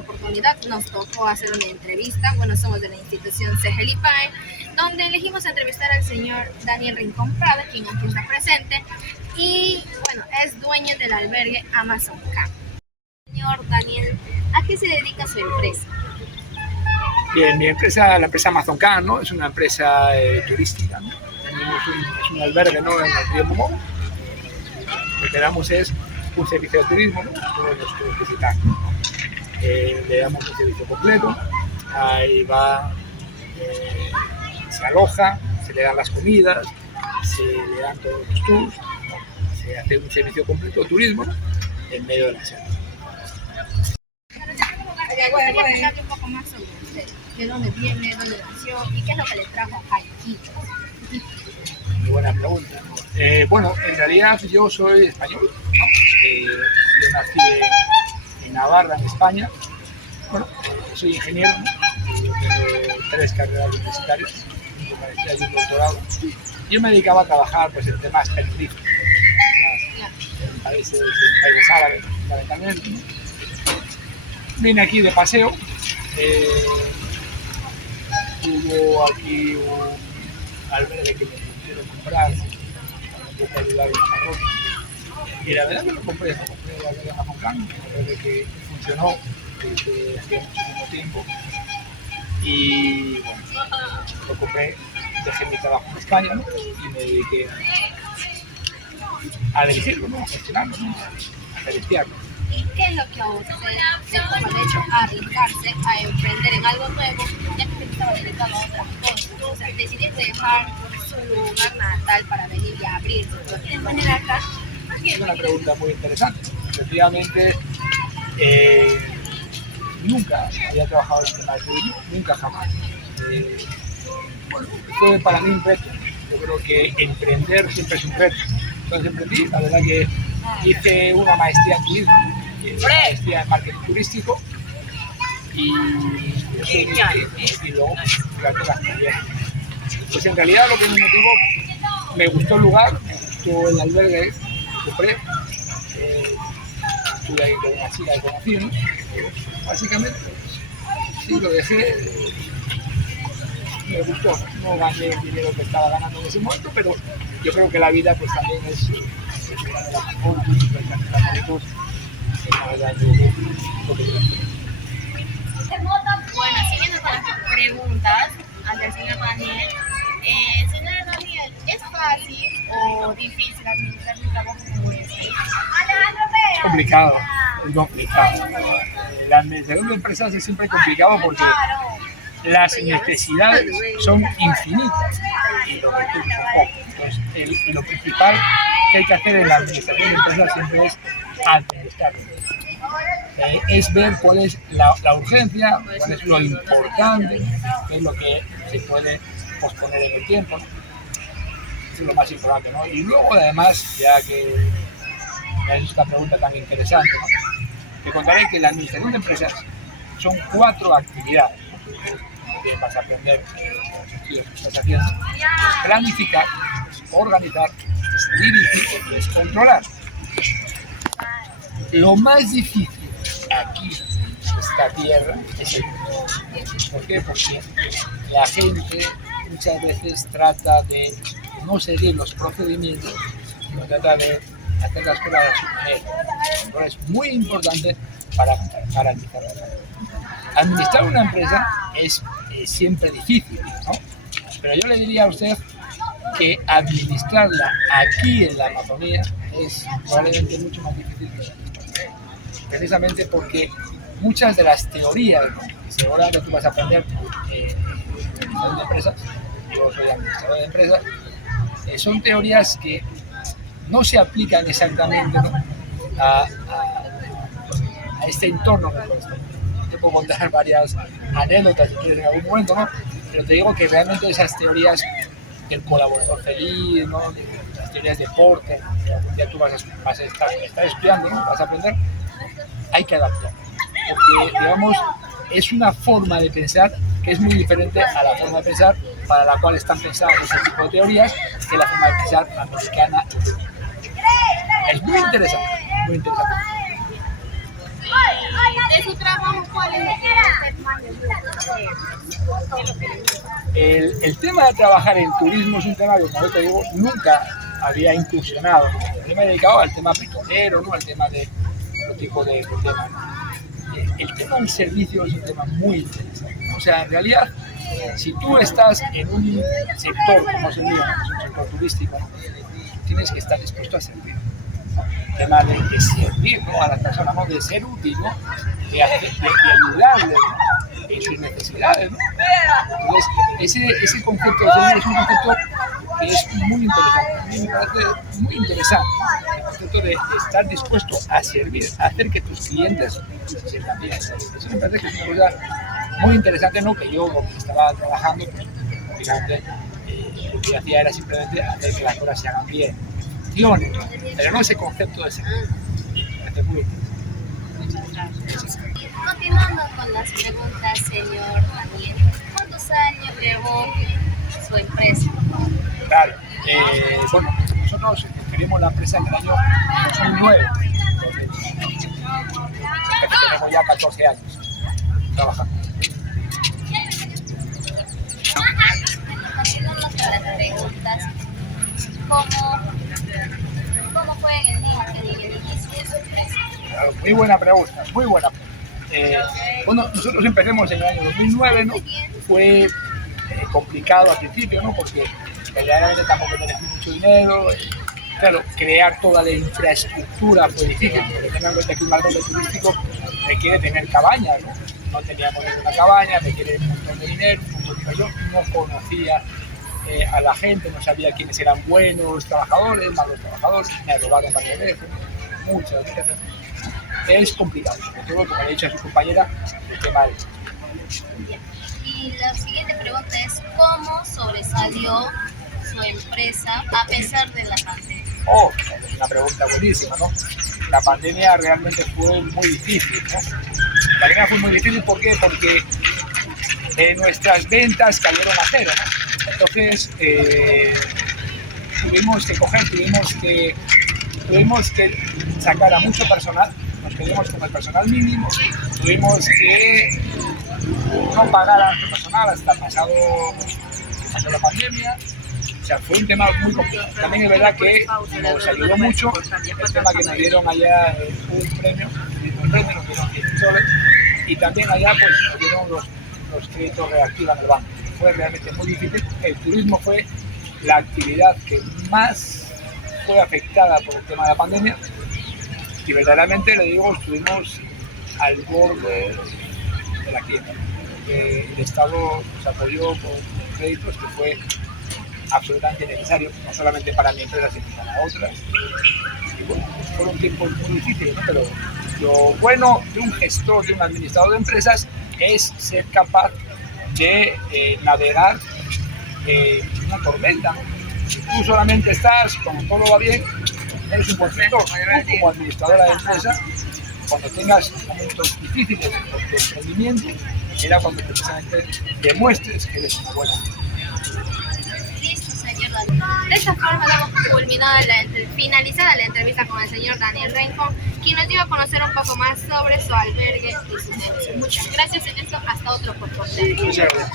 oportunidad nos tocó hacer una entrevista. Bueno, somos de la institución CEGELIPAE, donde elegimos entrevistar al señor Daniel Rincón Prada, quien aquí está presente, y bueno, es dueño del albergue Amazon Camp. Señor Daniel, ¿a qué se dedica su empresa? Bien, mi empresa, la empresa Amazon Camp, ¿no? Es una empresa turística, ¿no? Tenemos un albergue, ¿no?, en el río Momó. Lo que damos es un servicio de turismo, ¿no?, a todos los visitantes, ¿no? Le damos un servicio completo, ahí va, se aloja, se le dan las comidas, se le dan todos los tours, ¿no? Se hace un servicio completo de turismo, ¿no?, en medio de la selva. Quería preguntarle un poco más sobre usted. ¿De dónde viene, dónde nació y qué es lo que le trajo aquí? Muy buena pregunta. Bueno, en realidad yo soy español, ¿no? Yo nací en Navarra, en España. Bueno, soy ingeniero, ¿no? Tengo 3 carreras universitarias, 5 maestrías y un doctorado. Yo me dedicaba a trabajar, pues, en temas específicos, en países árabes, fundamentalmente, ¿no? Vine aquí de paseo. Hubo aquí un albergue que me quisieron comprar, un poco ayudar en el desarrollo. Y la verdad que lo compré el albergue Amazon Camp, un albergue que funcionó desde hace muchísimo tiempo. Y bueno, lo compré, dejé mi trabajo en España, ¿no?, y me dediqué a dirigirlo, ¿no?, a gestionarlo, ¿no?, a gerenciarlo. ¿Y qué es lo que a usted le toma, de hecho, a arriesgarse a emprender en algo nuevo, ya que usted estaba dedicado a otras cosas? O sea, decidir dejar su lugar natal para venir y abrir su propia manera acá. Es una pregunta muy interesante. Efectivamente, nunca había trabajado en tema de turismo, nunca jamás. Bueno, fue para mí un reto. Yo creo que emprender siempre es un reto. Entonces emprendí, la verdad que hice una maestría en turismo, una maestría en marketing turístico, y luego fíjate la experiencia. Pues en realidad lo que me motivó, me gustó el lugar, me gustó el albergue que compré, estuve ahí con una chica que conocí, ¿no? Básicamente, sí, lo dejé, me gustó, no gané el dinero que estaba ganando en ese momento, pero yo creo que la vida, pues, también es una de las mejores, Bueno, siguiendo con las preguntas al señor Daniel. Señor Daniel, ¿es fácil o difícil administrar un trabajo como este? Es complicado, es complicado. La administración de empresas es siempre complicado porque las necesidades son infinitas y los recursos pocos. Entonces, lo principal que hay que hacer en la administración de empresas siempre es administrar. Es ver cuál es la urgencia, cuál es lo importante, qué es lo que se puede posponer en el tiempo, ¿no? Eso es lo más importante, ¿no? Y luego, además, ya que es una pregunta tan interesante, ¿no?, te contaré que la administración de empresas son 4 actividades, ¿no?, que vas a aprender los estudios que estás haciendo. Planificar, organizar, dirigir, es controlar. Lo más difícil aquí en esta tierra es el mundo. ¿Por qué? Porque la gente muchas veces trata de no seguir los procedimientos, sino trata de hacer las cosas a su manera. Entonces, es muy importante para garantizar la salud. Administrar una empresa es siempre difícil, ¿no? Pero yo le diría a usted que administrarla aquí en la Amazonía es probablemente mucho más difícil que precisamente porque muchas de las teorías, ¿no?, que seguramente tú vas a aprender en de empresas, yo soy administrador de empresas, son teorías que no se aplican exactamente, ¿no?, a este entorno que corresponde. Te puedo contar varias anécdotas si quieres en algún momento, ¿no?, pero te digo que realmente esas teorías del colaborador feliz, ¿no?, de las teorías de Porter, que algún día tú vas a estar estudiando, ¿no?, vas a aprender, hay que adaptar, porque, digamos, es una forma de pensar que es muy diferente a la forma de pensar para la cual están pensadas ese tipo de teorías, que la forma de pensar americana. Es muy interesante, muy interesante. Y de su trabajo, ¿cuál es lo que usted más le gusta de lo que le gusta? El tema de trabajar en turismo es un tema que, como te digo, nunca había incursionado. Yo me he dedicado al tema pitonero, ¿no? Al tema de otro tipo de temas. El tema del servicio es un tema muy interesante. O sea, en realidad, si tú estás en un sector como es el mío, ¿no? Es un sector turístico, ¿no? Tienes que estar dispuesto a servir. El tema de servir, ¿no? A las personas, ¿no? De ser útil, ¿no? De ayudarles, ¿no? En sus necesidades, ¿no? Entonces, ese concepto de servir es un concepto que es muy interesante. A mí me parece muy interesante, ¿no? El concepto de estar dispuesto a servir, a hacer que tus clientes se sientan bien. Eso me parece que es una cosa muy interesante, ¿no? Que yo, cuando estaba trabajando, pues, prácticamente lo que yo hacía era simplemente hacer que las cosas se hagan bien, funcionen, ¿no? Pero no ese concepto de servir. Me parece muy interesante. Continuando con las preguntas, señor Daniel, ¿cuántos años llevó su empresa? Claro, bueno, nosotros adquirimos la empresa en el año 2009, tenemos ya 14 años trabajando. Continuando con las preguntas, ¿cómo fue el inicio de su empresa? Claro, muy buena pregunta, muy buena. Bueno, nosotros empecemos en el año 2009, ¿no? Fue complicado al principio, ¿no? Porque verdaderamente tampoco tenés mucho dinero. Claro, crear toda la infraestructura fue difícil, porque tengan en cuenta que un albergue turístico requiere tener cabañas, ¿no? No teníamos ninguna cabaña, requiere un montón de dinero, un montón de dinero. Yo no conocía a la gente, no sabía quiénes eran buenos trabajadores, malos trabajadores, me robaron varias veces, muchas veces. Es complicado, sobre todo, como le he dicho a su compañera, el tema de... Y la siguiente pregunta es, ¿cómo sobresalió su empresa a pesar de la pandemia? Oh, es una pregunta buenísima, ¿no? La pandemia realmente fue muy difícil, ¿no? La pandemia fue muy difícil, ¿por qué? Porque nuestras ventas cayeron a cero, ¿no? Entonces, tuvimos que sacar a mucho personal, nos quedamos con el personal mínimo, tuvimos que no pagar a nuestro personal hasta pasado la pandemia. O sea, fue un tema muy complicado. También es verdad que nos ayudó mucho el tema que nos dieron allá un premio, nos dieron 10 soles, y también allá pues nos dieron los créditos reactivos en el banco. Fue realmente muy difícil. El turismo fue la actividad que más fue afectada por el tema de la pandemia, y verdaderamente, le digo, estuvimos al borde de la quiebra. El Estado nos apoyó con créditos que fue absolutamente necesario, no solamente para mi empresa, sino para otras. Y bueno, pues fueron tiempos muy difíciles, ¿no? Pero lo bueno de un gestor, de un administrador de empresas, es ser capaz de navegar una tormenta, ¿no? Si tú solamente estás, cuando todo va bien, eres un buen gestor. Tú, como administradora de empresa, cuando tengas momentos difíciles por tu emprendimiento, era cuando precisamente demuestres que eres una buena persona. Listo, señor Daniel. De esta forma damos finalizada la entrevista con el señor Daniel Rincón, quien nos dio a conocer un poco más sobre su albergue y sus negocios. Muchas gracias en esto, hasta otro oportunidad. Muchas gracias.